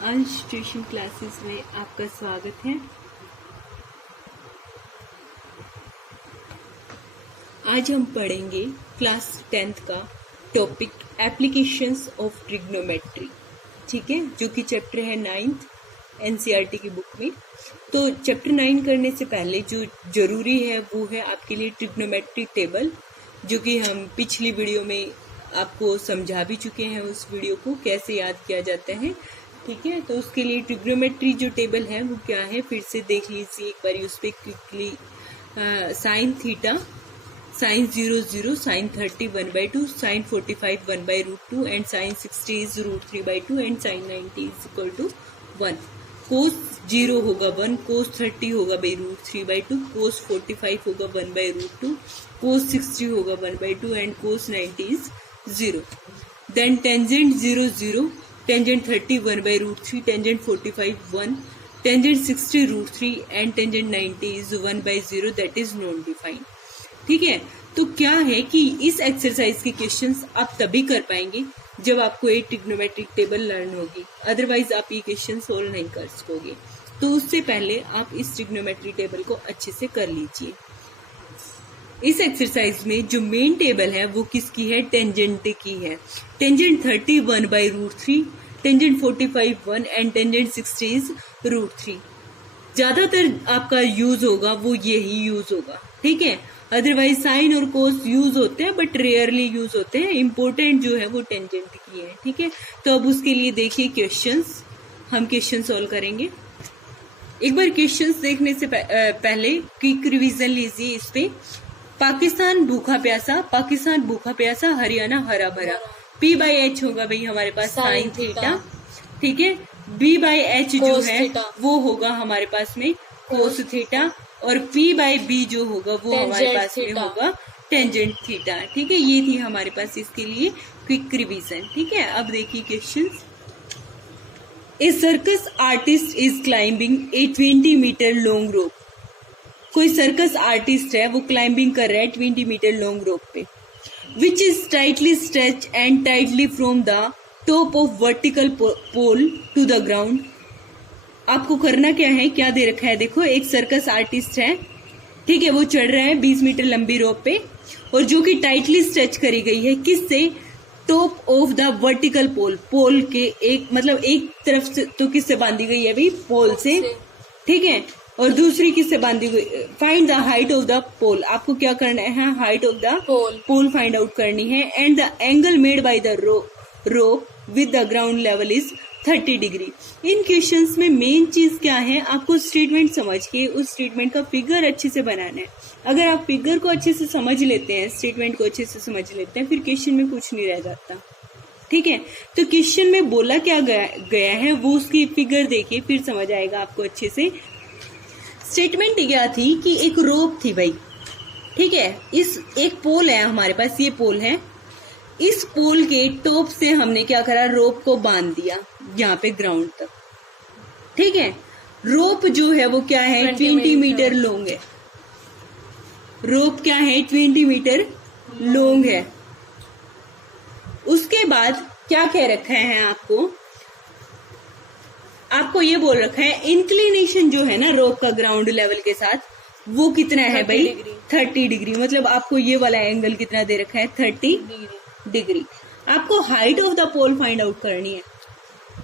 अंश tuition classes में आपका स्वागत है। आज हम पढ़ेंगे क्लास 10th का टॉपिक एप्लीकेशंस ऑफ ट्रिग्नोमेट्री, ठीक है, जो कि चैप्टर है 9th एनसीईआरटी की बुक में। तो चैप्टर 9 करने से पहले जो जरूरी है वो है आपके लिए ट्रिग्नोमेट्री टेबल, जो कि हम पिछली वीडियो में आपको समझा भी चुके हैं। उस वीडियो को कैसे याद किया जाता है, ठीक है। तो उसके लिए ट्रिग्नोमेट्री जो टेबल है वो क्या है, फिर से देख लीजिए एक बार उस पर quickly. Sine theta sine 0 sine 30 1/2 sine 45 1/√2 and sine 60 is √3/2 and sine 90 is equal to 1। Cos 0 होगा 1, कोस 30 होगा √3/2, कोस 45 होगा 1/√2, कोस 60 होगा 1/2 and cos 90 is 0। Then tangent 0 0, tangent 30 1/√3, tangent 45 1, tangent 60 √3 and tangent 90 is 1/0, that is non defined, ठीक है। तो क्या है कि इस एक्सरसाइज के क्वेश्चंस आप तभी कर पाएंगे जब आपको एक ट्रिग्नोमेट्रिक टेबल लर्न होगी, अदरवाइज आप ये क्वेश्चन सोल्व नहीं कर सकोगे। तो उससे पहले आप इस ट्रिग्नोमेट्री टेबल को अच्छे से कर लीजिए। इस एक्सरसाइज में जो मेन टेबल है वो किसकी है, टेंजेंट की है। Tangent 30 1/√3, tangent 45 1 and tangent 60 is √3। ज्यादातर आपका यूज होगा वो यही यूज होगा, ठीक है। अदरवाइज साइन और कोस यूज होते हैं बट रेयरली यूज होते हैं। इंपॉर्टेंट जो है वो टेंजेंट की है, ठीक है। तो अब उसके लिए देखिए क्वेश्चंस, हम क्वेश्चन सॉल्व करेंगे। एक बार क्वेश्चंस देखने से पहले क्विक रिवीजन लीजिए इस पे। पाकिस्तान भूखा प्यासा, हरियाणा हरा भरा। P/H होगा भाई हमारे पास साइन थीटा, ठीक है। B/H जो है वो होगा हमारे पास में कोस थीटा, और P/B जो होगा वो हमारे पास में होगा टेंजेंट थीटा, ठीक है। ये थी हमारे पास इसके लिए क्विक रिवीजन, ठीक है। अब देखिए questions. A circus artist is climbing a 20 metre long rope. कोई सर्कस आर्टिस्ट है वो क्लाइंबिंग कर रहा है 20 मीटर लॉन्ग रोप पे, which is tightly stretch and tightly from the top of vertical pole to the ground. आपको करना क्या है, क्या दे रखा है, देखो एक सर्कस आर्टिस्ट है, ठीक है, वो चढ़ रहा है 20 मीटर लंबी रोप पे, और जो कि टाइटली स्ट्रेच करी गई है किससे, top of the vertical pole, pole के एक मतलब एक तरफ से तो किससे बांधी गई है भाई, पोल से, ठीक है, और दूसरी किससे बांधी गई। Find the height of the pole, आपको क्या करना है, height of the pole find out करनी है। And the angle made by the rope with the ground level is 30 degree. In questions में मेन चीज क्या है, आपको स्टेटमेंट समझ के उस स्टेटमेंट का फिगर अच्छे से बनाना है। अगर आप फिगर को अच्छे से समझ लेते हैं, स्टेटमेंट को अच्छे से समझ लेते हैं, फिर क्वेश्चन में कुछ नहीं रह जाता, ठीक है। तो क्वेश्चन में बोला क्या गया है वो उसकी फिगर देखिए, फिर समझ आएगा आपको अच्छे से। स्टेटमेंट क्या थी कि एक रोप थी भाई, ठीक है, इस एक पोल है हमारे पास, ये पोल है, इस पोल के टॉप से हमने क्या करा, रोप को बांध दिया यहाँ पे ग्राउंड तक, ठीक है। रोप जो है वो क्या है, 20 मीटर लॉन्ग है। रोप क्या है, 20 मीटर लॉन्ग है। उसके बाद क्या कह रखा है, आपको ये बोल रखा है इंक्लिनेशन जो है ना रोप का ग्राउंड लेवल के साथ वो कितना है भाई, 30 डिग्री। मतलब आपको ये वाला एंगल कितना दे रखा है, 30 डिग्री। आपको height of the pole find out करनी है,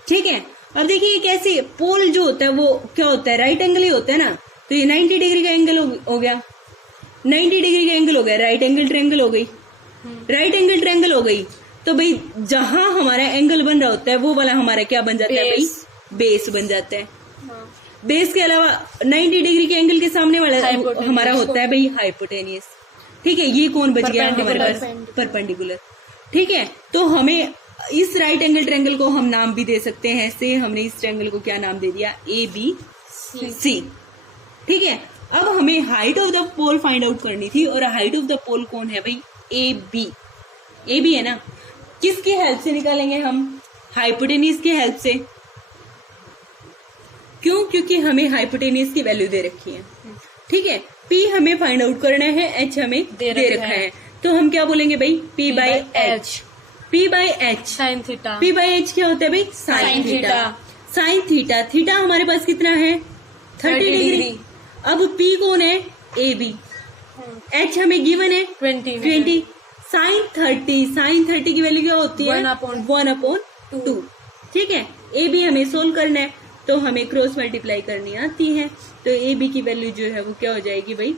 ठीक है। अब देखिए कैसे पोल जो होता है वो क्या होता है, राइट एंगल ही होता है ना, तो ये 90 डिग्री का एंगल हो गया, 90 डिग्री का एंगल हो गया, राइट एंगल ट्रायंगल हो गई, राइट एंगल ट्रायंगल हो गई। तो भाई जहां हमारा एंगल बन रहा होता है वो वाला हमारा क्या बन जाता है भाई, बेस बन जाता है। बेस के अलावा 90 डिग्री के एंगल के सामने वाला हमारा होता है भाई हाइपोटेनियस, ठीक है। ये कौन बच गया हमारे पास, परपेंडिकुलर, ठीक है। तो हमें इस राइट एंगल ट्रायंगल को हम नाम भी दे सकते हैं, ऐसे हमने इस ट्रायंगल को क्या नाम दे दिया, ABC, ठीक है। अब हमें height of the pole find out करनी थी, और हाइट ऑफ द पोल कौन है भाई, AB है ना। किसकी हेल्प से निकालेंगे हम, हाइपोटेनियस की हेल्प से। क्यों, क्योंकि हमें हाइपोटेनियस की वैल्यू दे रखी है, ठीक है। P हमें फाइंड आउट करना है, H हमें दे रखा है, तो हम क्या बोलेंगे भाई, P/H। P/H sine theta, P/H क्या होता है भाई, sign theta. Sine theta, theta हमारे पास कितना है 30 डिग्री। अब पी कौन है ए बी, एच हमें गिवन है 20। साइन 30 की वैल्यू क्या होती है 1/2। ठीक है, ए बी हमें सोल्व करना है तो हमें क्रॉस मल्टीप्लाई करनी आती है, तो ए बी की वैल्यू जो है वो क्या हो जाएगी भाई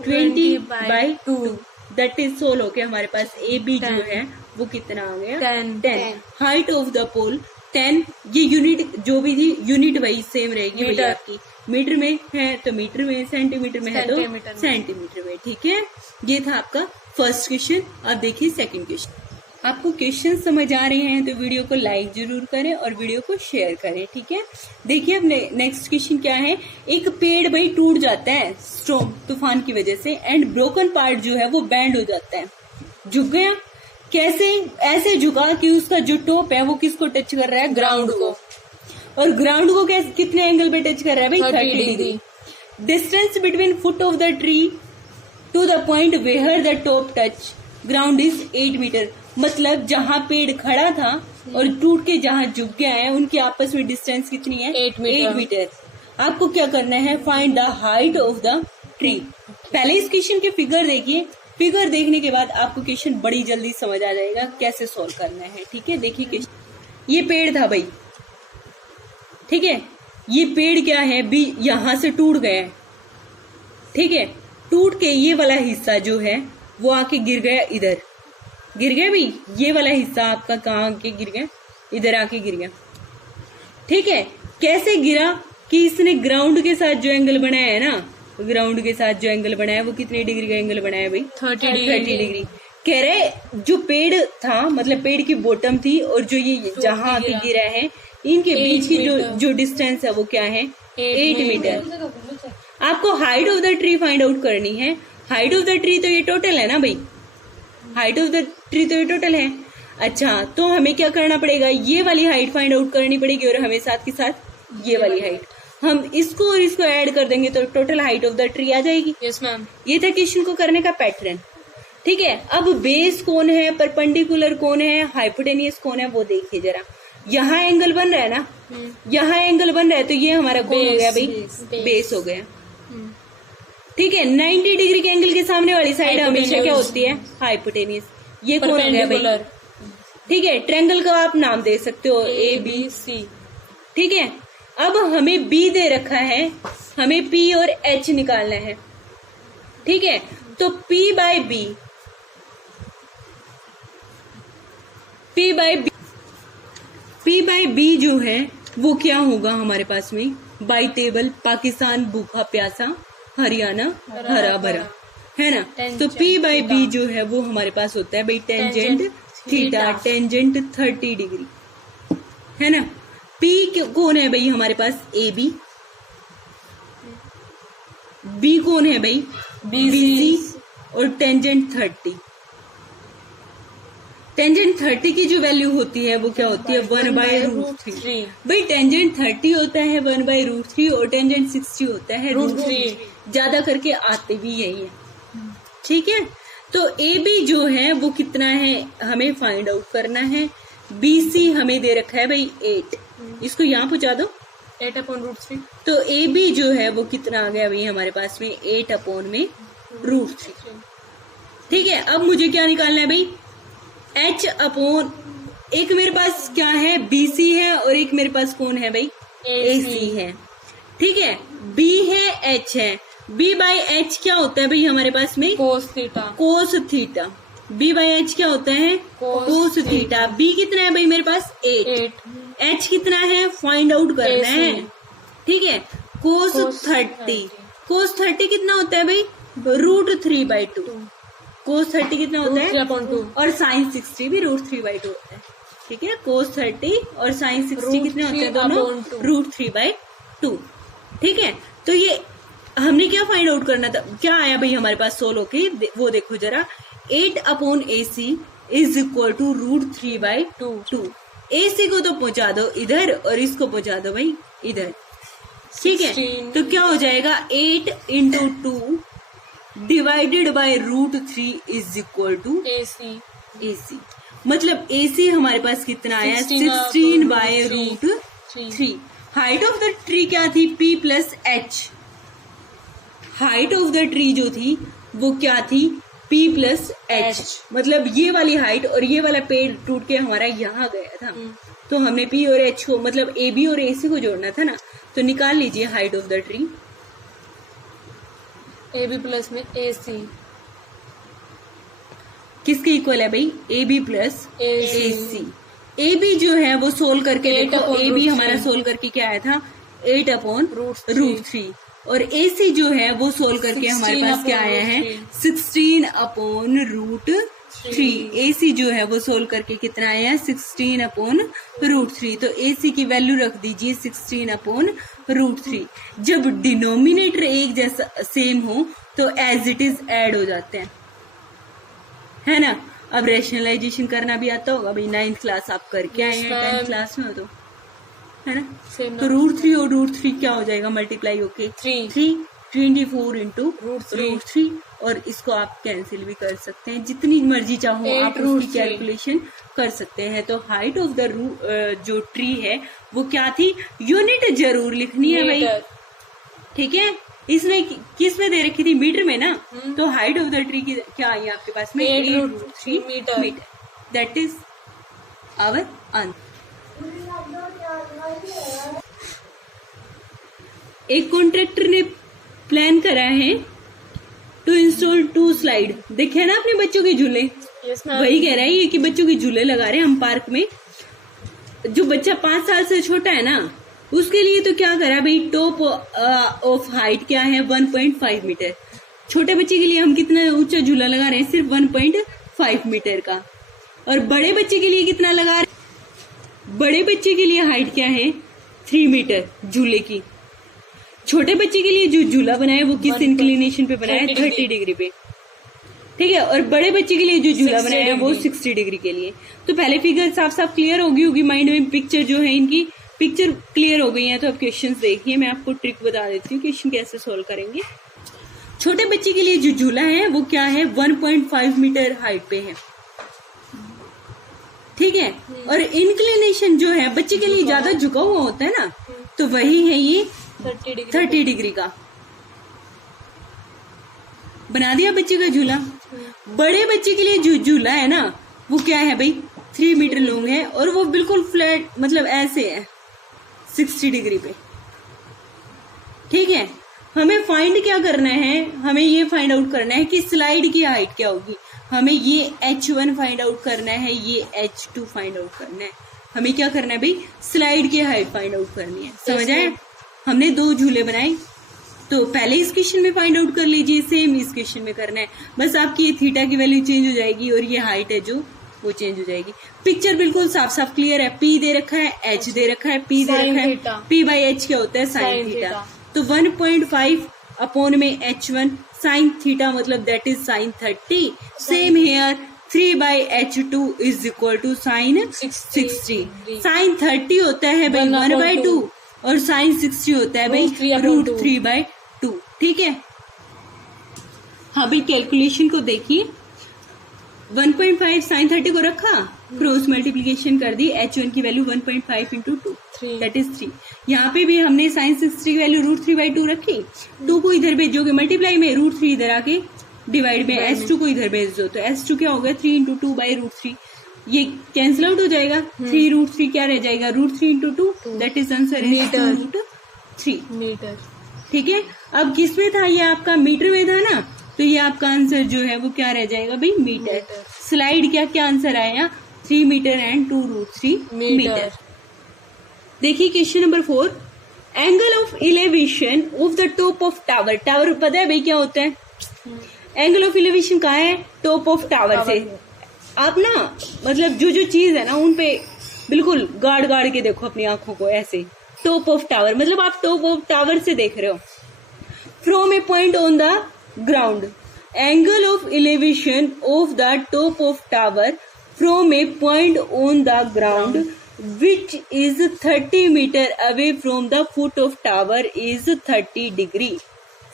20/2। दैट इज सोल्व होके हमारे पास ए बी जो है वो कितना आ गया 10। हाइट ऑफ द पोल 10, ये यूनिट जो भी थी यूनिट वही सेम रहेगी भैया आपकी, मीटर में है तो मीटर में, सेंटीमीटर में है तो सेंटीमीटर में। ठीक है, ये था आपका फर्स्ट क्वेश्चन। अब देखिए सेकंड क्वेश्चन। आपको क्वेश्चन समझ आ रहे हैं तो वीडियो को लाइक जरूर करें और वीडियो को शेयर करें। ठीक है, देखिए अब नेक्स्ट क्वेश्चन क्या है। एक पेड़ भाई टूट जाता है स्टॉर्म तूफान की वजह से एंड ब्रोकन पार्ट जो है वो बैंड हो जाता है, झुक गया। कैसे? ऐसे झुका कि उसका जो टॉप है वो किसको टच कर रहा है ग्राउंड को, और ग्राउंड को कितने एंगल पे टच कर रहा है भाई 30 degree. Distance between foot of the tree to the point where the top touch ground is 8 metre. मतलब जहाँ पेड़ खड़ा था और टूट के जहाँ झुक गया है उनकी आपस में डिस्टेंस कितनी है 8 मीटर। आपको क्या करना है find the height of the tree. पहले इस क्वेश्चन के फिगर देखिए, फिगर देखने के बाद आपको क्वेश्चन बड़ी जल्दी समझ आ जाएगा कैसे सॉल्व करना है। ठीक है, देखिए क्वेश्चन, ये पेड़ था भाई, ठीक है, ये पेड़ क्या है भी यहां से टूट गया है। ठीक है, टूट के ये वाला हिस्सा जो है वो आके गिर गया, इधर गिर गया भाई, ये वाला हिस्सा आपका कहाँ आके गिर गया, इधर आके गिर गया। ठीक है, कैसे गिरा कि इसने ग्राउंड के साथ जो एंगल बनाया है ना, ग्राउंड के साथ जो एंगल बनाया है वो कितने डिग्री का एंगल बनाया है भाई 30 डिग्री। कह रहे जो पेड़ था मतलब पेड़ की बॉटम थी और जो ये जहाँ आके गिरा है इनके बीच की जो डिस्टेंस है वो क्या है 8 मीटर। आपको height of the tree find out करनी है। हाइट ऑफ द ट्री तो ये टोटल है ना भाई, हाइट ऑफ द ट्री तो ये टोटल है। अच्छा, तो हमें क्या करना पड़ेगा, ये वाली हाइट फाइंड आउट करनी पड़ेगी और हमें साथ के साथ ये वाली हाइट, हम इसको और इसको ऐड कर देंगे तो total height of the tree आ जाएगी। Yes ma'am. ये था क्वेश्चन को करने का पैटर्न। ठीक है, अब बेस कौन है, परपेंडिकुलर कौन है, हाइपोटेनियस कौन है वो देखिए जरा। यहाँ एंगल बन रहा है ना, यहाँ एंगल बन रहा है तो ये हमारा कौन हो गया भाई बेस हो गया। ठीक है, 90 डिग्री के एंगल के सामने वाली साइड हमेशा क्या होती है हाइपोटेनियस। ये कौन हो गया भाई, ठीक है, ट्रायंगल का आप नाम दे सकते हो ABC। ठीक है, अब हमें B दे रखा है, हमें P और H निकालना है। ठीक है, तो P बाई बी जो है वो क्या होगा हमारे पास में, बाई टेबल पाकिस्तान भूखा प्यासा हरियाणा हरा भरा, है ना। तो P बाई बी जो है वो हमारे पास होता है भाई टेंजेंट थीटा, टेंजेंट 30 डिग्री, है ना। P कौन है भाई हमारे पास AB, B कौन है भाई BC और टेंजेंट 30। टेंजेंट 30 की जो वैल्यू होती है वो क्या होती है 1/√3। भाई टेंजेंट 30 होता है 1/√3 और टेंजेंट 60 होता है √3। ज्यादा करके आते भी यही है। ठीक है, तो AB जो है वो कितना है हमें फाइंड आउट करना है। BC हमें दे रखा है भाई 8, इसको यहाँ पहुंचा दो 8/√3। तो AB जो है वो कितना आ गया भाई हमारे पास में 8/√3। ठीक है, अब मुझे क्या निकालना है भाई H अपॉन, एक मेरे पास क्या है BC है और एक मेरे पास कौन है भाई AC है। ठीक है, B है H है, B बाई H क्या होता है भाई हमारे पास में cos theta. B by H क्या होता है कोस थीटा। B कितना है भाई मेरे पास 8। H कितना है फाइंड आउट करना है। ठीक है, कोस 30 कितना होता है भाई √3/2। कोस 30 कितना होता है 3/2 और साइन 60 भी √3/2 होता है। ठीक है, कोस 30 और साइन 60 कितने होते हैं दोनों √3/2। ठीक है, तो ये हमने क्या फाइंड आउट करना था, क्या आया भाई हमारे पास सोल्व होके वो देखो जरा। 8/AC is equal to √3/2। AC को तो पहुंचा दो इधर और इसको पहुंचा दो भाई इधर। ठीक है, तो क्या हो जाएगा 8 × 2 divided by √3 is equal to AC। मतलब AC हमारे पास कितना आया 16/√3। हाइट ऑफ द ट्री क्या थी, P plus H. Height of the tree जो थी वो क्या थी, P प्लस एच। मतलब ये वाली हाइट और ये वाला पेड़ टूट के हमारा यहाँ गया था, तो हमने P और H को मतलब AB और AC को जोड़ना था ना, तो निकाल लीजिए height of the tree. AB plus में AC किसके इक्वल है भाई, AB प्लस AC। AB जो है वो सोल्व करके देखो, AB हमारा सोल्व करके क्या आया था, 8/√3। और AC जो है वो सोल्व करके हमारे पास क्या आया है, 16/√3। AC जो है वो सोल्व करके कितना आया है, 16/√3। तो AC की वैल्यू रख दीजिए 16/√3। जब डिनोमिनेटर एक जैसा सेम हो तो एज इट इज ऐड हो जाते हैं, है ना। अब रेशनलाइजेशन करना भी आता होगा भाई, 9th क्लास आप करके आए हैं, 10th क्लास में हो तो, है ना। तो √3 और √3 क्या हो जाएगा, मल्टीप्लाई होके 3 24 इंटू √3। और इसको आप कैंसिल भी कर सकते हैं, जितनी मर्जी चाहो आप उसकी कैलकुलेशन कर सकते हैं। तो हाइट ऑफ द जो ट्री है वो क्या थी, यूनिट जरूर लिखनी है भाई, ठीक है। इसमें किस में दे रखी थी, मीटर में ना। तो हाइट ऑफ द ट्री की क्या आई आपके पास में, 8√3 metre. That is our answer. एक कॉन्ट्रैक्टर ने प्लान करा है टू इंस्टॉल 2 स्लाइड। देखे ना अपने बच्चों के झूले, वही कह रहा है ये कि बच्चों के झूले लगा रहे हैं हम पार्क में। जो बच्चा 5 साल से छोटा है ना, उसके लिए तो क्या करा भाई, टॉप ऑफ हाइट क्या है, 1.5 मीटर। छोटे बच्चे के लिए हम कितना ऊंचा झूला लगा रहे हैं, सिर्फ 1.5 मीटर का। और बड़े बच्चे के लिए कितना लगा रहे हैं, बड़े बच्चे के लिए हाइट क्या है, 3 मीटर झूले की। छोटे बच्चे के लिए जो झूला बनाया वो किस इंक्लिनेशन पे बनाया है, 30 डिग्री पे, ठीक है। और बड़े बच्चे के लिए जो झूला बनाया है वो 60 डिग्री के लिए। तो पहले फिगर साफ साफ क्लियर होगी माइंड में, पिक्चर जो है इनकी पिक्चर क्लियर हो गई है। तो अब क्वेश्चंस देखिए, मैं आपको ट्रिक बता देती हूँ क्वेश्चन कैसे सोल्व करेंगे। छोटे बच्चे के लिए जो झूला है वो क्या है, 1.5 मीटर हाइट पे है, ठीक है। और इंक्लिनेशन जो है बच्चे के लिए ज्यादा झुका हुआ होता है ना, तो वही है ये 30 डिग्री का। बना दिया बच्चे का झूला। बड़े बच्चे के लिए जो झूला है ना वो क्या है भाई, 3 मीटर लॉन्ग है और वो बिल्कुल फ्लैट मतलब ऐसे है 60 डिग्री पे, ठीक है। हमें फाइंड क्या करना है, हमें ये फाइंड आउट करना है कि स्लाइड की हाइट क्या होगी। हमें ये H1 फाइंड आउट करना है, ये H2 फाइंड आउट करना है। हमें क्या करना है भाई, स्लाइड की हाइट फाइंड आउट करनी है, समझ आया। हमने 2 झूले बनाए, तो पहले इस क्वेश्चन में फाइंड आउट कर लीजिए, सेम इस क्वेश्चन में करना है। बस आपकी ये थीटा की वैल्यू चेंज हो जाएगी और ये हाइट है जो वो चेंज हो जाएगी। पिक्चर बिल्कुल साफ साफ क्लियर है, P दे रखा है, H दे रखा है, P दे रखा है, P/H क्या होता है, साइन थीटा। तो 1.5 अपॉन में H1 साइन थीटा मतलब that is sine 30। Same here 3/H2 is equal to sine 60। Sine 30 होता है भाई 1/2 और साइन 60 होता है भाई √3/2, ठीक है। हाँ भाई कैलकुलेशन को देखिए, 1.5 साइन 30 को रखा, क्रॉस मल्टीप्लीकेशन कर दी, H1 की वैल्यू 1.5 इंटू 2 दैट इज 3। यहाँ पे भी हमने साइन 60 की वैल्यू √3/2 रखी। 2 को इधर भेजोगे मल्टीप्लाई में, √3 इधर आके डिवाइड में, S2 को इधर भेज दो, तो S2 क्या होगा 3 इंटू 2/√3। ये कैंसिल आउट हो जाएगा, 3√3 क्या रह जाएगा, √3 into 2 that is answer √3 metre, ठीक है। अब किस में था, ये आपका मीटर में था ना, तो ये आपका आंसर जो है वो क्या रह जाएगा भाई, मीटर। स्लाइड क्या आंसर आया, 3 मीटर एंड 2√3 मीटर। देखिए question number 4, angle of elevation of the top of tower. Tower पता है भाई क्या होता है, एंगल ऑफ इलेवेशन कहाँ है, टॉप ऑफ टावर से। आप ना मतलब जो चीज है ना उन पे बिल्कुल गाड़ के देखो अपनी आंखों को, ऐसे टॉप ऑफ टावर मतलब आप टॉप ऑफ टावर से देख रहे हो। From A point on the ground, angle of elevation of the top of tower from A point on the ground which is 30 meter away from the foot of tower is 30 degree.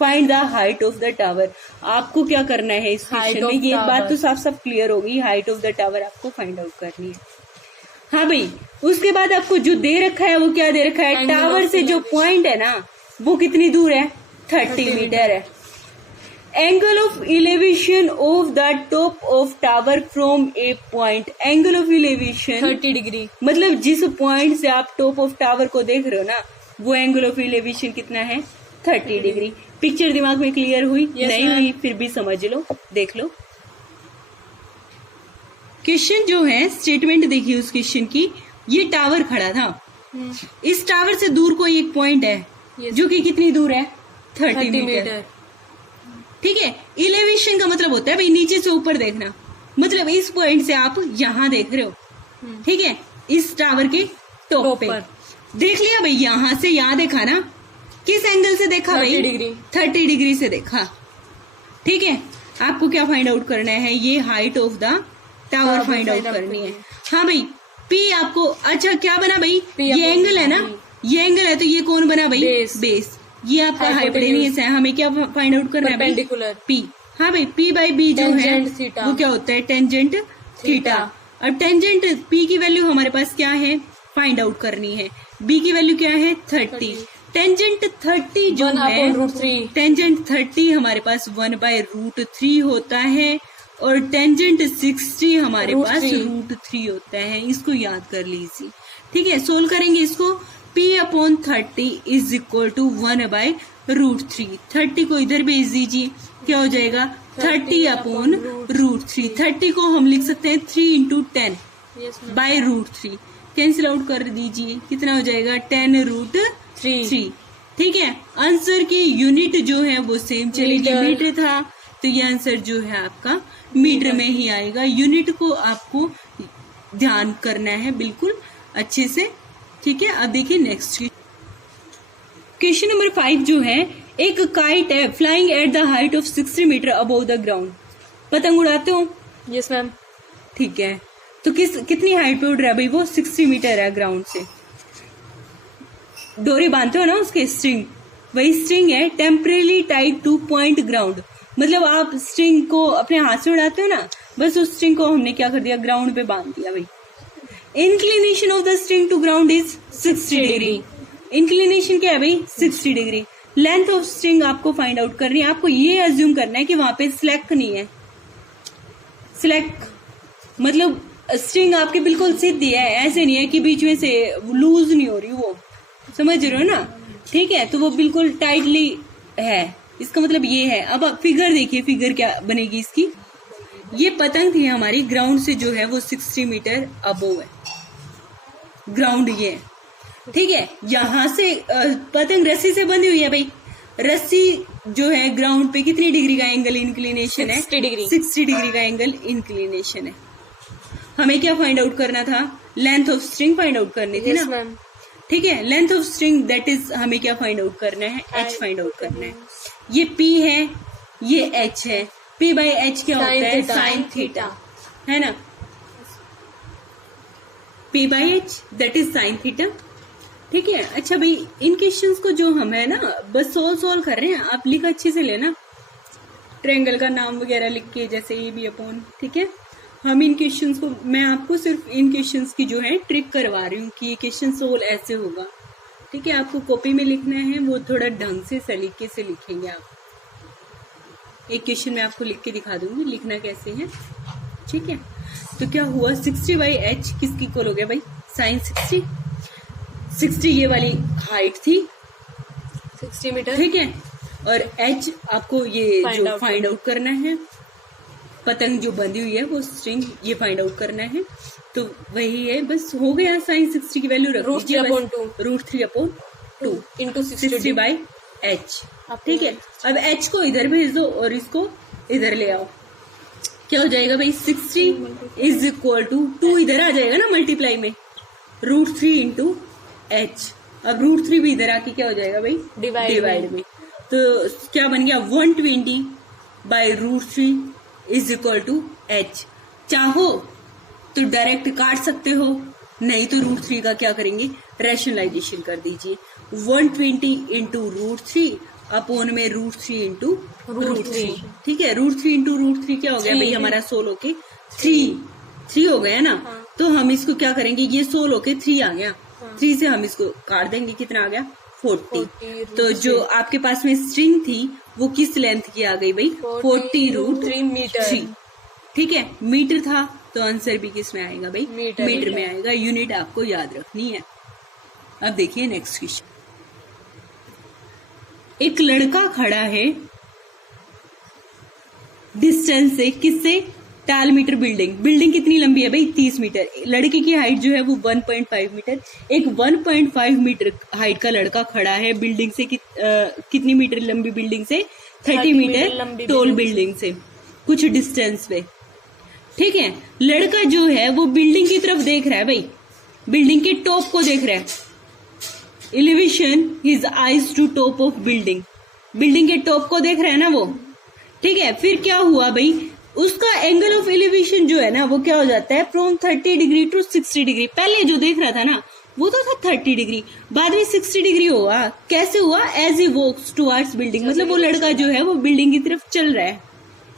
Find the height of the tower. आपको क्या करना है इस question में, ये बात तो साफ साफ क्लियर होगी, हाइट ऑफ द टावर आपको फाइंड आउट करनी है। हाँ भाई उसके बाद आपको जो दे रखा है वो क्या दे रखा है, टावर से जो पॉइंट है ना वो कितनी दूर है, 30 मीटर है। Angle of elevation of the top of tower from A point, angle of elevation 30 degree, मतलब जिस पॉइंट से आप टॉप ऑफ टावर को देख रहे हो ना वो एंगल ऑफ इलेवेशन कितना है, 30 डिग्री। पिक्चर दिमाग में क्लियर हुई? नहीं हुई फिर भी समझ लो, देख लो। क्वेश्चन जो है, स्टेटमेंट देखिए उस क्वेश्चन की। ये टावर खड़ा था, इस टावर से दूर कोई एक पॉइंट है जो कि कितनी दूर है, 30 मीटर। ठीक है, इलेवेशन का मतलब होता है भाई नीचे से ऊपर देखना, मतलब इस पॉइंट से आप यहाँ देख रहे हो, ठीक है, इस टावर के टॉप पे देख लिया भाई। यहाँ से यहाँ देखा ना, किस एंगल से देखा भाई, 30 डिग्री से देखा। ठीक है, आपको क्या फाइंड आउट करना है, ये height of the tower find out करनी है। हाँ भाई, पी आपको, अच्छा क्या बना भाई, ये एंगल है ना, ये एंगल है तो ये कौन बना भाई, बेस। ये आपका हाइपोटेन्यूज है, हमें क्या फाइंड आउट करना है भाई, पी। हाँ भाई, पी बाई बी जो है वो क्या होता है, टेंजेंट थीटा। अब टेंजेंट पी की वैल्यू हमारे पास क्या है, फाइंड आउट करनी है। बी की वैल्यू क्या है, 30। टेंजेंट 30 जो है, टेंजेंट 30 हमारे पास 1/√3 होता है और टेंजेंट 60 हमारे पास √3 होता है। इसको याद कर लीजिए। ठीक है, सोल्व करेंगे इसको। P/30 is equal to 1/√3। 30 को इधर भेज दीजिए, क्या हो जाएगा, 30/√3। 30 को हम लिख सकते हैं 3 × 10/√3। कैंसिल आउट कर दीजिए, कितना हो जाएगा, 10√3। ठीक है, आंसर की यूनिट जो है वो सेम चलेगी, मीटर था तो ये आंसर जो है आपका मीटर में ही आएगा। यूनिट को आपको ध्यान करना है बिल्कुल अच्छे से। ठीक है, अब देखिए नेक्स्ट क्वेश्चन नंबर 5 जो है, एक काइट है flying at the height of 60 metre above the ground. पतंग उड़ाते हो? Yes ma'am. ठीक है, तो कितनी हाइट पे उड़ रहा है भाई, वो 60 मीटर है ग्राउंड से। डोरी बांधते हो ना उसके, स्ट्रिंग, वही स्ट्रिंग है temporarily tied two point ground. मतलब आप स्ट्रिंग को अपने हाथ से उड़ाते हो ना, बस उस स्ट्रिंग को हमने क्या कर दिया, ग्राउंड पे बांध दिया भाई। Inclination of the string to ground is 60 degree. Inclination क्या है भाई, 60 डिग्री। लेंथ ऑफ स्ट्रिंग आपको फाइंड आउट करनी है। आपको ये अज्यूम करना है कि वहां पे स्लैक नहीं है। स्लैक मतलब स्ट्रिंग आपकी बिल्कुल सीधी है, ऐसे नहीं है कि बीच में से लूज नहीं हो रही, वो समझ रहे हो ना। ठीक है, तो वो बिल्कुल टाइटली है, इसका मतलब ये है। अब आप फिगर देखिए, फिगर क्या बनेगी इसकी। ये पतंग थी हमारी, ग्राउंड से जो है वो 60 मीटर अबोव है ग्राउंड ये। ठीक है, यहाँ से पतंग रस्सी से बंधी हुई है भाई। रस्सी जो है ग्राउंड पे कितनी डिग्री का एंगल इंक्लिनेशन है, 60 डिग्री का एंगल इंक्लिनेशन है। हमें क्या फाइंड आउट करना था, length of string find out करनी थी ना। ठीक है, length of string that is हमें क्या फाइंड आउट करना है, एच फाइंड आउट करना है। ये P है, ये H है। P/H क्या होता है, साइन थीटा, है ना। P/H that is sine theta. ठीक है, अच्छा भाई, इन क्वेश्चंस को जो हम है ना बस सोल्व कर रहे हैं, आप लिख अच्छे से लेना, ट्रायंगल का नाम वगैरह लिख के, जैसे AB/। ठीक है, हम इन क्वेश्चंस को, मैं आपको सिर्फ इन क्वेश्चंस की जो है ट्रिक करवा रही हूँ कि ये क्वेश्चन सोल्व ऐसे होगा। ठीक है, आपको कॉपी में लिखना है, वो थोड़ा ढंग से सलीके से लिखेंगे आप। एक क्वेश्चन मैं आपको लिख के दिखा दूंगी लिखना कैसे है। ठीक है, तो क्या हुआ, 60/H किसकी इक्वल हो गया भाई, साइन 60। 60 ये वाली हाइट थी 60 मीटर। ठीक है, और H आपको ये जो फाइंड आउट करना है, पतंग जो बंधी हुई है वो स्ट्रिंग, ये फाइंड आउट करना है। तो वही है, बस हो गया। साइन 60 की वैल्यू रख दीजिए, √3/2 इंटू 60/H। ठीक है, अब H को इधर भेज दो और इसको इधर ले आओ, क्या हो जाएगा भाई, 60 इज इक्वल टू 2 इधर आ जाएगा ना मल्टीप्लाई में, √3 × H। अब √3 भी इधर आके क्या हो जाएगा भाई, डिवाइड में। तो क्या बन गया, 120/√3 इज इक्वल टू H। चाहो तो डायरेक्ट काट सकते हो, नहीं तो √3 का क्या करेंगे, रैशनलाइजेशन कर दीजिए। 120 × √3 अपॉन में √3 × √3। ठीक है, √3 × √3 क्या हो गया भाई हमारा, 16 के 3 हो गया ना। तो हम इसको क्या करेंगे, ये 16 होके 3 आ गया, 3 से हम इसको काट देंगे, कितना आ गया 40। तो जो आपके पास में स्ट्रिंग थी वो किस लेंथ की आ गई भाई, 40√3 मीटर। ठीक है, मीटर था तो आंसर भी किस में आएगा भाई, मीटर में आएगा। यूनिट आपको याद रखनी है। अब देखिए नेक्स्ट क्वेश्चन। एक लड़का खड़ा है डिस्टेंस से, किससे, टाल मीटर बिल्डिंग कितनी लंबी है भाई, 30 मीटर। लड़के की हाइट जो है वो 1.5 मीटर। एक 1.5 मीटर हाइट का लड़का खड़ा है बिल्डिंग से, कितनी मीटर लंबी बिल्डिंग से, 30 मीटर टॉल बिल्डिंग से, कुछ डिस्टेंस पे। ठीक है, लड़का जो है वो बिल्डिंग की तरफ देख रहा है भाई, बिल्डिंग के टॉप को देख रहा है। Elevation his eyes to top of building के टॉप को देख रहा है ना वो। ठीक है, फिर क्या हुआ भाई, उसका एंगल ऑफ एलिवेशन जो है ना वो क्या हो जाता है, फ्रॉम 30 डिग्री टू 60 डिग्री। पहले जो देख रहा था ना वो तो था 30 डिग्री, बाद में 60 डिग्री हुआ। कैसे हुआ, as he walks towards building, मतलब वो लड़का जो है वो बिल्डिंग की तरफ चल रहा है।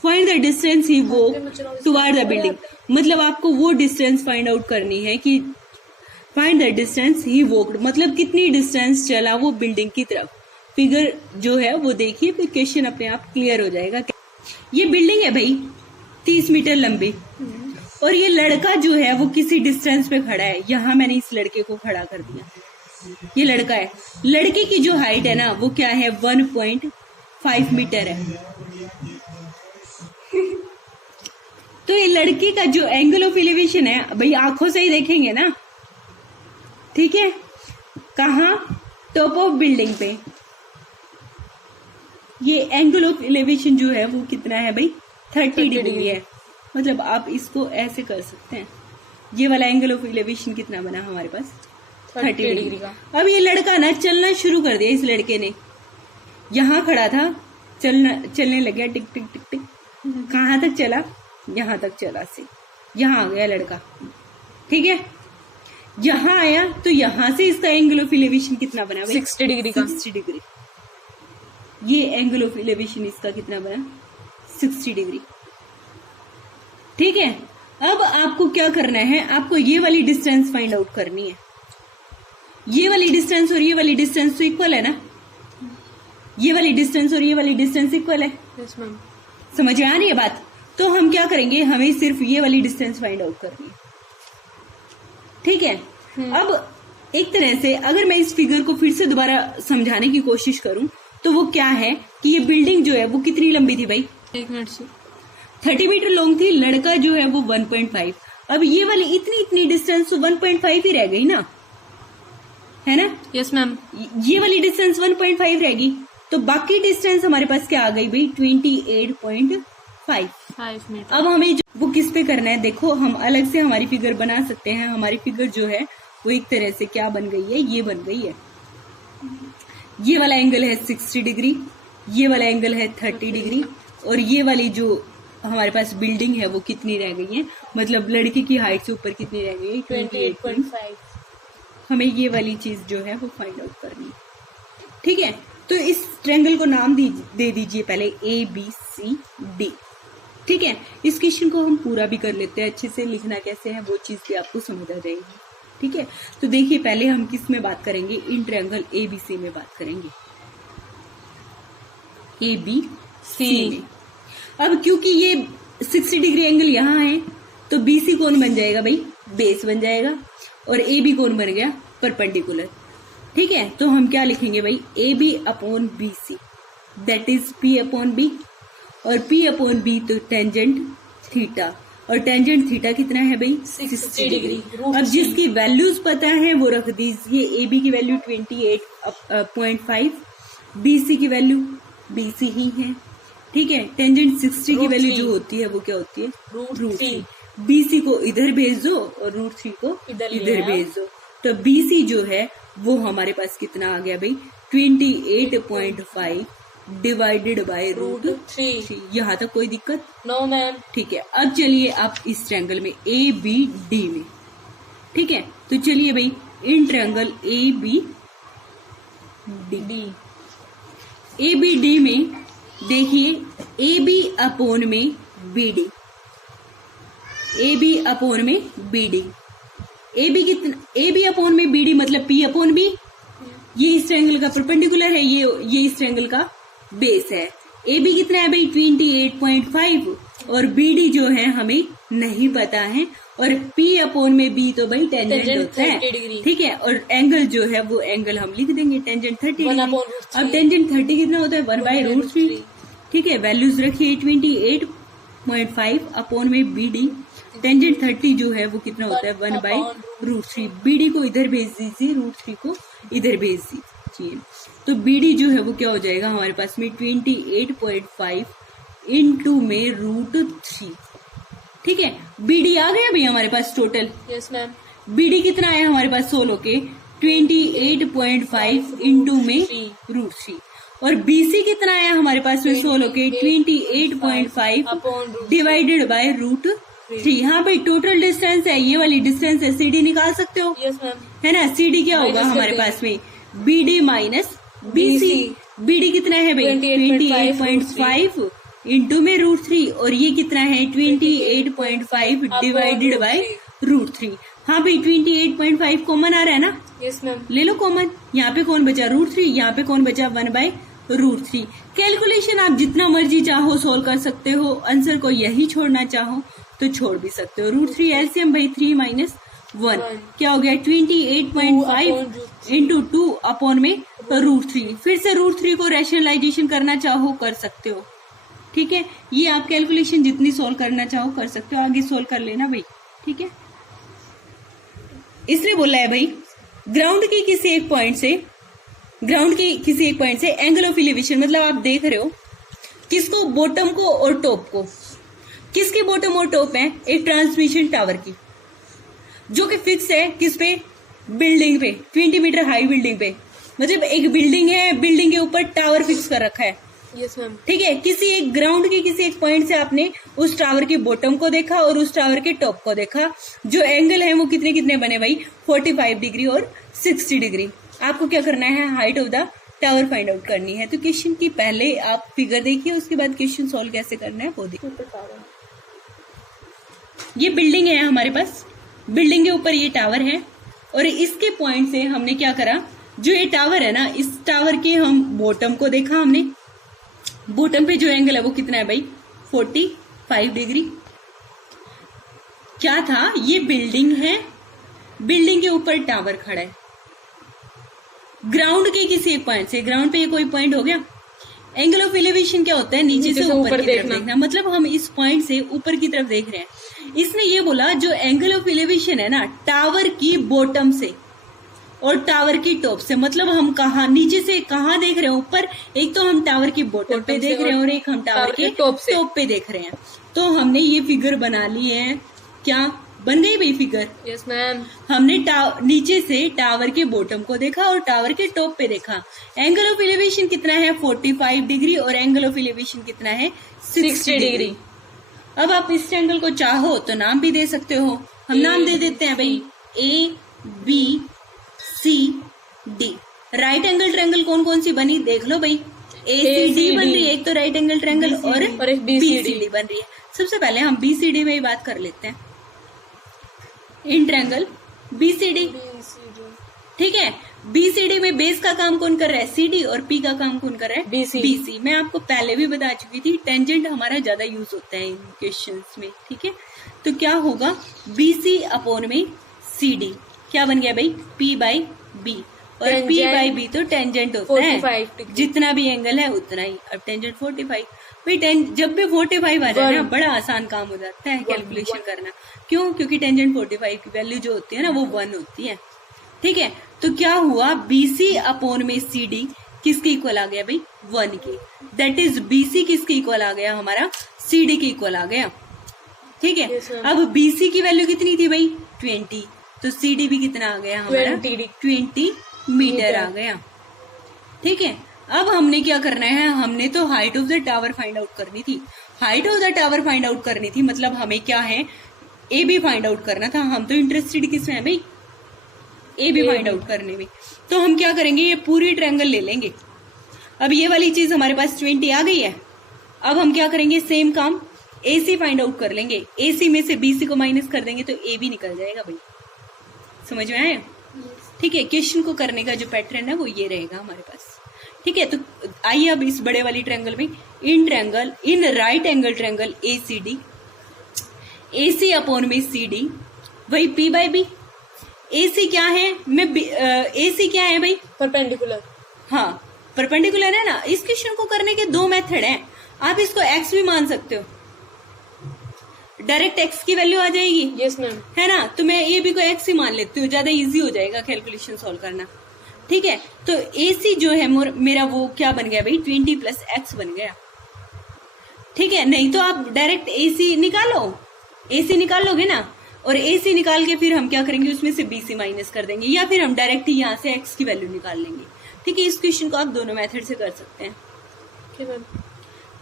Find the distance he walk toward the building, मतलब आपको वो डिस्टेंस फाइंड आउट करनी है कि find the distance he walked, मतलब कितनी डिस्टेंस चला वो बिल्डिंग की तरफ। फिगर जो है वो देखिए, फिर क्वेश्चन अपने आप क्लियर हो जाएगा। ये बिल्डिंग है भाई 30 मीटर लंबी, और ये लड़का जो है वो किसी डिस्टेंस पे खड़ा है। यहाँ मैंने इस लड़के को खड़ा कर दिया, ये लड़का है। लड़के की जो हाइट है ना वो क्या है, 1.5 मीटर है। तो ये लड़के का जो एंगल ऑफ एलिवेशन है भाई, आंखों से ही देखेंगे ना, ठीक है, कहाँ, टॉप ऑफ बिल्डिंग पे। ये एंगल ऑफ एलिवेशन जो है वो कितना है भाई, 30 डिग्री है। मतलब आप इसको ऐसे कर सकते हैं, ये वाला एंगल ऑफ एलिवेशन कितना बना हमारे पास, 30 डिग्री का। अब ये लड़का ना चलना शुरू कर दिया, इस लड़के ने यहाँ खड़ा था, चलने लग गया, टिक टिक टिक टिक, कहाँ तक चला, यहाँ तक चला, से यहाँ आ गया लड़का। ठीक है, यहाँ आया तो यहाँ से इसका एंगल ऑफ एलिवेशन कितना बना भाई, 60 डिग्री का, 60 डिग्री। ये एंगल ऑफ एलिवेशन इसका कितना बना, 60 डिग्री। ठीक है, अब आपको क्या करना है, आपको ये वाली डिस्टेंस फाइंड आउट करनी है। ये वाली डिस्टेंस और ये वाली डिस्टेंस तो इक्वल है ना, ये वाली डिस्टेंस और ये वाली डिस्टेंस इक्वल है। यस मैम, समझ में आ रही है बात। तो हम क्या करेंगे, हमें सिर्फ ये वाली डिस्टेंस फाइंड आउट करनी है। ठीक है, अब एक तरह से अगर मैं इस फिगर को फिर से दोबारा समझाने की कोशिश करूं तो वो क्या है कि ये बिल्डिंग जो है वो कितनी लंबी थी भाई, 1 मिनट से 30 मीटर लॉन्ग थी। लड़का जो है वो 1.5। अब ये वाली इतनी डिस्टेंस तो 1.5 ही रह गई ना, है ना। यस मैम, ये वाली डिस्टेंस 1.5 रहेगी, तो बाकी डिस्टेंस हमारे पास क्या आ गई भाई, 28.5 मीटर। अब हमें वो किस पे करना है, देखो हम अलग से हमारी फिगर बना सकते हैं। हमारी फिगर जो है वो एक तरह से क्या बन गई है, ये बन गई है। ये वाला एंगल है 60 डिग्री, ये वाला एंगल है 30 डिग्री, और ये वाली जो हमारे पास बिल्डिंग है वो कितनी रह गई है, मतलब लड़की की हाइट से ऊपर कितनी रह गई है, 28.5। हमें ये वाली चीज जो है वो फाइंड आउट करनी है। ठीक है, तो इस ट्रायंगल को नाम दे दीजिए पहले ABCD। ठीक है, इस क्वेश्चन को हम पूरा भी कर लेते हैं, अच्छे से लिखना कैसे है वो चीज भी आपको समझ आ जाएगी। ठीक है, तो देखिए पहले हम किस में बात करेंगे, इन ट्रायंगल ABC में बात करेंगे, ABC में। अब क्योंकि ये 60 डिग्री एंगल यहाँ है तो BC कौन बन जाएगा भाई, बेस बन जाएगा, और AB कौन बन गया, परपेंडिकुलर। ठीक है, तो हम क्या लिखेंगे भाई, AB upon BC that is P upon B, और P अपॉन B तो टेंजेंट थीटा, और टेंजेंट थीटा कितना है भाई, 60 डिग्री। अब जिसकी वैल्यूज पता है वो रख दीजिए। AB की वैल्यू 28.5, BC की वैल्यू BC ही है। ठीक है, टेंजेंट 60 की वैल्यू जो होती है वो क्या होती है, √3। BC को इधर भेज दो और √3 को इधर भेज दो, तो BC जो है वो हमारे पास कितना आ गया भाई, 28.5 डिवाइडेड बाय √3। यहाँ तक कोई दिक्कत, नो मैम। ठीक है, अब चलिए आप इस ट्रायंगल में ABD में। ठीक है, तो चलिए भाई इन ट्रायंगल ABD में देखिए AB अपॉन में BD, AB अपॉन में BD, ए बी कितना, ए बी अपॉन में बी डी मतलब पी अपॉन बी, ये इस ट्रायंगल का परपेंडिकुलर है, ये इस ट्रायंगल का बेस है। ए बी कितना है भाई 28.5 और बी डी जो है हमें नहीं पता है, और पी अपॉन में बी तो भाई टेंजेंट होता है, ठीक है। और एंगल जो है वो एंगल हम लिख देंगे टेंजेंट 30 डिग्री। अब टेंजेंट 30 कितना होता है 1/√3, ठीक है। वैल्यूज रखिए 28.5 अपॉन में बी डी, टेंजेंट 30 जो है वो कितना होता है 1/√3। बी डी को इधर भेज दीजिए, √3 को इधर भेज दीजिए, तो बी डी जो है वो क्या हो जाएगा हमारे पास में 28.5 इंटू में √3, ठीक है। बी डी आ गया भाई हमारे पास total. Yes ma'am. B D कितना आया हमारे पास 16 के 28.5 इंटू में √3, और बीसी कितना आया हमारे पास में 16 के 28.5 डिवाइडेड बाय √3। हाँ भाई टोटल डिस्टेंस है, ये वाली डिस्टेंस है, सीडी निकाल सकते हो। Yes ma'am. है ना, सीडी क्या होगा हमारे पास में B D minus BC. B D कितना है भाई 28.5 इंटू में √3, और ये कितना है 28.5 डिवाइडेड बाय √3। हाँ भाई 28.5 कॉमन आ रहा है ना। Yes ma'am. ले लो कॉमन, यहाँ पे कौन बचा √3, यहाँ पे कौन बचा 1/√3। कैलकुलेशन आप जितना मर्जी चाहो सोल्व कर सकते हो, आंसर को यही छोड़ना चाहो तो छोड़ भी सकते हो। √3 एलसीएम भाई 3 - 1 क्या हो गया 28.5 इंटू 2 अपॉन में √3। फिर से √3 को रैशनलाइजेशन करना चाहो कर सकते हो, ठीक है। ये आप कैलकुलेशन जितनी सोल्व करना चाहो कर सकते हो, आगे सोल्व कर लेना भाई, ठीक है। इसलिए बोला है भाई ग्राउंड के किसी एक पॉइंट से एंगल ऑफ एलिवेशन, मतलब आप देख रहे हो किसको, बॉटम को और टॉप को। किसके बॉटम और टॉप है, एक ट्रांसमिशन टावर की, जो कि फिक्स है किस पे, बिल्डिंग पे, 20 मीटर हाई बिल्डिंग पे। मतलब एक बिल्डिंग है, बिल्डिंग के ऊपर टावर फिक्स कर रखा है। Yes ma'am. ठीक है, किसी एक ग्राउंड के किसी एक पॉइंट से आपने उस टावर के बॉटम को देखा और उस टावर के टॉप को देखा, जो एंगल है वो कितने कितने बने भाई 45 डिग्री और 60 डिग्री। आपको क्या करना है, height of the tower find out करनी है। तो क्वेश्चन की पहले आप फिगर देखिए, उसके बाद क्वेश्चन सॉल्व कैसे करना है वो देखिए। ये बिल्डिंग है हमारे पास, बिल्डिंग के ऊपर ये टावर है, और इसके पॉइंट से हमने क्या करा, जो ये टावर है ना, इस टावर के हम बॉटम को देखा हमने, बॉटम पे जो एंगल है वो कितना है भाई 45 डिग्री। क्या था, ये बिल्डिंग है, बिल्डिंग के ऊपर टावर खड़ा है, ग्राउंड के किसी एक पॉइंट से, ग्राउंड पे ये कोई पॉइंट हो गया। एंगल ऑफ एलिवेशन क्या होता है, नीचे से ऊपर की तरफ देखना, मतलब हम इस पॉइंट से ऊपर की तरफ देख रहे हैं। इसने ये बोला जो एंगल ऑफ एलिवेशन है ना टावर की बॉटम से और टावर की टॉप से, मतलब हम कहा नीचे से कहाँ देख रहे हैं, ऊपर। एक तो हम टावर की बॉटम पे देख रहे हैं और एक हम टावर के टॉप पे देख रहे हैं। तो हमने ये फिगर बना ली है, क्या बन गई भाई फिगर। Yes ma'am. हमने नीचे से टावर के बॉटम को देखा और टावर के टॉप पे देखा। एंगल ऑफ एलिवेशन कितना है 45 डिग्री और एंगल ऑफ एलिवेशन कितना है 60 डिग्री। अब आप इस ट्रायंगल को चाहो तो नाम भी दे सकते हो, हम नाम दे देते हैं भाई ABCD। राइट एंगल ट्रायंगल कौन कौन सी बनी देख लो भाई, ACD बन रही है, एक तो राइट एंगल ट्रायंगल और एक BCD बन रही है। सबसे पहले हम BCD में ही बात कर लेते हैं, इन ट्रायंगल BCD, ठीक है। BCD में बेस का काम कौन कर रहा है CD, और P का काम कौन कर रहा है BC। मैं आपको पहले भी बता चुकी थी, टेंजेंट हमारा ज्यादा यूज होता है इन क्वेश्चंस में, ठीक है। तो क्या होगा BC अपॉन में CD, क्या बन गया भाई P/B, और P/B तो टेंजेंट होता है, जितना भी एंगल है उतना ही। अब टेंजेंट 45 भाई, जब भी 45 आ जाए ना बड़ा आसान काम हो जाता है कैलकुलेशन करना। क्यों, क्योंकि टेंजेंट 45 की वैल्यू जो होती है ना वो 1 होती है, ठीक है। तो क्या हुआ BC अपॉन में CD किसके इक्वल आ गया भाई 1 के, दैट इज BC किसके इक्वल आ गया हमारा CD के इक्वल आ गया, ठीक है। अब BC की वैल्यू कितनी थी भाई 20, तो CD भी कितना आ गया हमारा 20 मीटर आ गया, ठीक है। अब हमने क्या करना है, हमने तो height of the tower find out करनी थी। Height of the tower find out करनी थी, मतलब हमें क्या है AB फाइंड आउट करना था। हम तो इंटरेस्टेड किसमें है भाई AB फाइंड आउट करने में। तो हम क्या करेंगे, ये पूरी ट्रायंगल ले लेंगे। अब ये वाली चीज हमारे पास 20 आ गई है। अब हम क्या करेंगे, सेम काम AC फाइंड आउट कर लेंगे। AC में से BC को माइनस कर देंगे तो AB निकल जाएगा भाई, समझ में आया? ठीक है, क्वेश्चन को करने का जो पैटर्न है वो ये रहेगा हमारे पास। ठीक है, तो आइए अब इस बड़े वाली ट्रायंगल में, in right angle triangle ACD, AC upon में CD, वही P बाई B। AC क्या है, AC क्या है भाई? परपेंडिकुलर। हाँ, परपेंडिकुलर है ना। इस क्वेश्चन को करने के दो मेथड हैं। आप इसको x भी मान सकते हो, डायरेक्ट x की वैल्यू आ जाएगी। Yes ma'am. है ना, तो मैं ये भी को x ही मान लेती हूँ, ज्यादा इजी हो जाएगा कैलकुलेशन सॉल्व करना। ठीक है, तो AC जो है मेरा वो क्या बन गया भाई, 20 प्लस x बन गया। ठीक है, नहीं तो आप डायरेक्ट AC निकालो, AC निकाल लोगे ना, और AC निकाल के फिर हम क्या करेंगे, उसमें से BC माइनस कर देंगे, या फिर हम डायरेक्ट ही यहाँ से x की वैल्यू निकाल लेंगे। ठीक है, इस क्वेश्चन को आप दोनों मेथड से कर सकते हैं। मैम।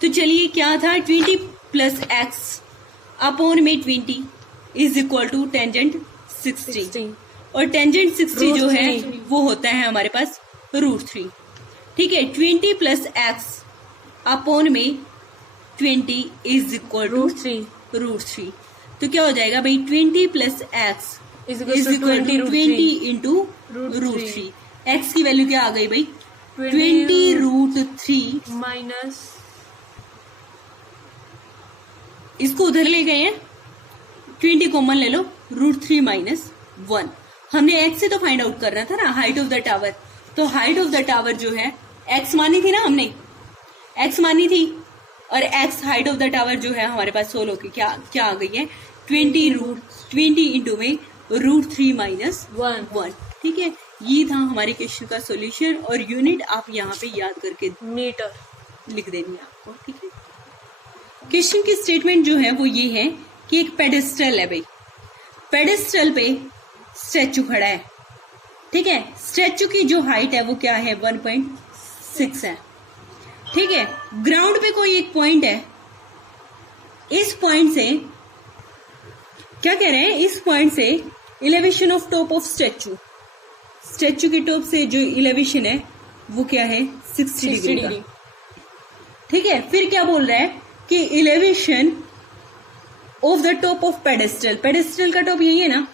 तो चलिए, क्या था, 20 प्लस x अपॉन में 20 इज इक्वल टू टेंजेंट 60, और टेंजेंट 60 जो है वो होता है हमारे पास √3। ठीक है, 20 प्लस x अपॉन में 20 इज इक्वल टू √3। तो क्या हो जाएगा भाई, 20 plus x is equal to 20 into √3। x की वैल्यू क्या आ गई भाई, 20 √3 माइनस, इसको उधर ले गए हैं, 20 कॉमन ले लो, √3 माइनस 1। हमने x से तो फाइंड आउट करना था ना, हाइट ऑफ द टावर। तो हाइट ऑफ द टावर जो है x मानी थी ना हमने, x मानी थी, और x height of the tower जो है हमारे पास 16 की क्या आ गई है, 20 इंटू में √3 माइनस 1। ठीक है, ये था हमारे क्वेश्चन का सॉल्यूशन, और यूनिट आप यहाँ पे याद करके मीटर लिख देनी है आपको। ठीक है, क्वेश्चन की स्टेटमेंट जो है वो ये है कि एक पेडेस्टल है भाई, पेडेस्टल पे स्टैचू खड़ा है। ठीक है, स्टैचू की जो हाइट है वो क्या है, 1.6 है। ठीक है, ग्राउंड पे कोई एक पॉइंट है, इस पॉइंट से क्या कह रहे हैं, इस पॉइंट से elevation of top of statute की टॉप से जो इलेवेशन है वो क्या है, 60 डिग्री का। ठीक है, फिर क्या बोल रहा है कि elevation of the top of pedestal का टॉप यही है ना,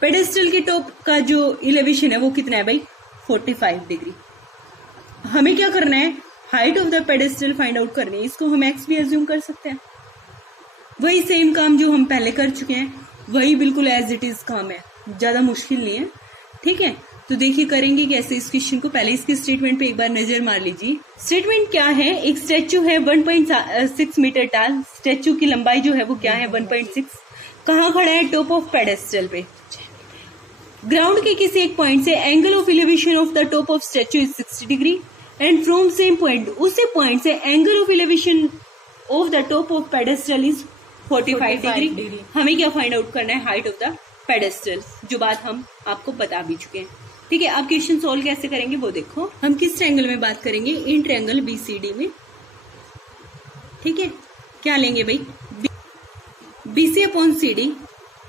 पेडेस्टल की टॉप का जो इलेवेशन है वो कितना है भाई, 45 डिग्री। हमें क्या करना है, height of the pedestal find out करनी है। इसको हम x भी एज्यूम कर सकते हैं, वही सेम काम जो हम पहले कर चुके हैं, वही बिल्कुल एज इट इज काम है, ज्यादा मुश्किल नहीं है। ठीक है, तो देखिए करेंगे कैसे इस क्वेश्चन को। पहले इसकी स्टेटमेंट पे एक बार नजर मार लीजिए। स्टेटमेंट क्या है, एक स्टैचू है 1.6 मीटर टाल, स्टैचू की लंबाई जो है वो क्या है, 1.6। कहाँ खड़ा है, टॉप ऑफ पेडेस्टल पे। ग्राउंड के किसी एक पॉइंट से angle of elevation of the top of statute is 60 degree, and from same point, उसी पॉइंट से angle of elevation of the top of pedestal is 45 degree. हमें क्या फाइंड आउट करना है, हाइट ऑफ द पेडेस्टल, जो बात हम आपको बता भी चुके हैं। ठीक है, अब क्वेश्चन सोल्व कैसे करेंगे वो देखो। हम किस ट्रायंगल में बात करेंगे, इन ट्रायंगल BCD में। ठीक है, क्या लेंगे भाई, BC upon CD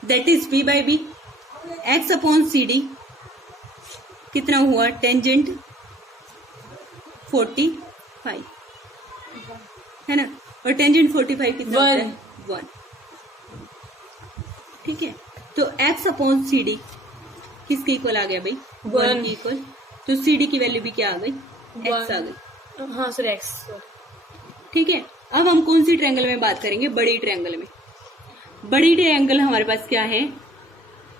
that is P by B, x upon CD कितना हुआ, टेंजेंट 45 है ना, और टेंजेंट 45 कितना होता है, 1। ठीक है, तो x अपॉन CD किसके इक्वल आ गया भाई, 1 के इक्वल। तो CD की वैल्यू भी क्या आ गई, x आ गई। हाँ सर, x। ठीक है, अब हम कौन सी ट्रायंगल में बात करेंगे, बड़ी ट्रायंगल में। बड़ी ट्रायंगल हमारे पास क्या है,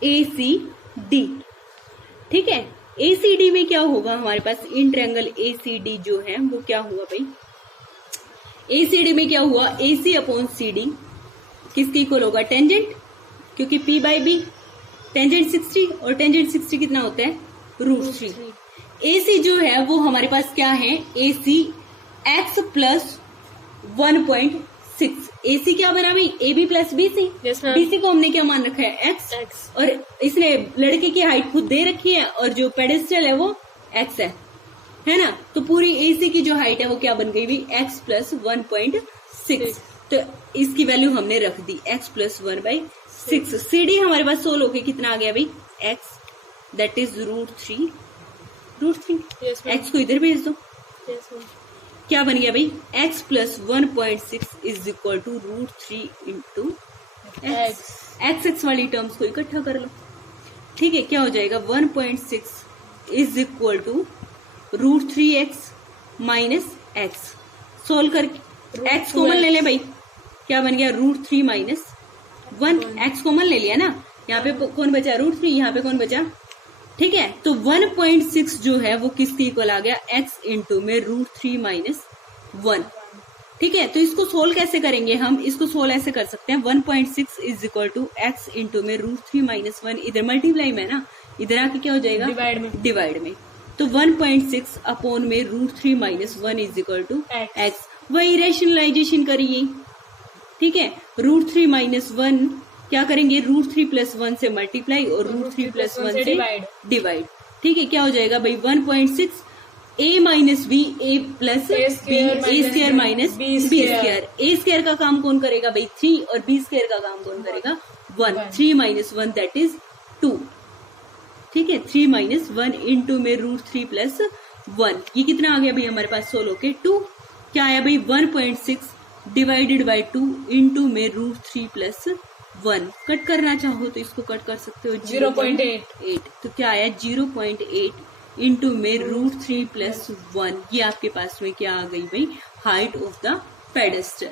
ACD। ठीक है, ACD में क्या होगा हमारे पास, इन ट्रायंगल ACD जो है वो क्या हुआ भाई, ACD में क्या हुआ, AC अपॉन CD किसके इक्वल होगा, टेंजेंट, क्योंकि P बाई B, टेंजेंट 60, और टेंजेंट 60 कितना होता है, √3। AC जो है वो हमारे पास क्या है, AC x प्लस 1.6। AC क्या बना भाई, AB प्लस BC। BC को हमने क्या मान रखा है, x, और इसने लड़के की हाइट खुद दे रखी है, और जो पेडेस्टल है वो x है ना। तो पूरी AC की जो हाइट है वो क्या बन गई भाई, x प्लस 1.6। तो इसकी वैल्यू हमने रख दी, x प्लस 1/6। CD हमारे पास 16 होके कितना आ गया भाई, x दैट इज √3। x को इधर भेज दो, क्या बन गया भाई, x plus 1.6 is equal to √3 into x वाली टर्म्स को इकट्ठा कर लो। ठीक है, क्या हो जाएगा 1.6 is equal to √3x minus x. Solve करके एक्स कॉमन ले ले भाई, क्या बन गया √3 माइनस 1, एक्स कॉमन ले लिया ना, यहाँ पे कौन बचा √3, यहाँ पे कौन बचा, ठीक है। तो 1.6 जो है वो किसके इक्वल आ गया, x इंटू में √3 माइनस 1, ठीक है। तो इसको सोल्व कैसे करेंगे हम, इसको सोल्व ऐसे कर सकते हैं 1.6 is equal to x into में √3 माइनस 1, इधर मल्टीप्लाई में ना, इधर आके क्या हो जाएगा डिवाइड में। तो 1.6 अपॉन में √3 minus 1 is equal to x, वही रेशनलाइजेशन करिए, ठीक है। √3 माइनस 1 क्या करेंगे, √3 प्लस 1 से मल्टीप्लाई और √3 प्लस 1 से डिवाइड, ठीक है। क्या हो जाएगा भाई 1.6 a minus B, a plus B, A square minus B square. A square का काम कौन करेगा भाई 3, और बी स्क्वायर का काम कौन करेगा 1। 3 माइनस 1 दैट इज 2, ठीक है। 3 माइनस 1 इंटू में √3 प्लस 1, ये कितना आ गया भाई हमारे पास सोल्व होके 2। क्या आया भाई 1.6 डिवाइडेड बाई 2 इंटू में √3 प्लस 1। कट करना चाहो तो इसको कट कर सकते हो 0.8, तो क्या आया 0.8 इंटू में √3 प्लस 1। ये आपके पास में क्या आ गई भाई, हाइट ऑफ द पेडेस्टल।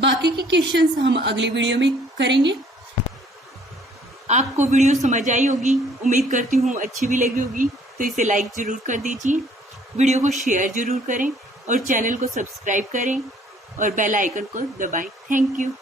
बाकी के क्वेश्चंस हम अगली वीडियो में करेंगे। आपको वीडियो समझ आई होगी, उम्मीद करती हूँ अच्छी भी लगी होगी, तो इसे लाइक जरूर कर दीजिए, वीडियो को शेयर जरूर करें और चैनल को सब्सक्राइब करें और बेल आइकन को दबाएं। Thank you.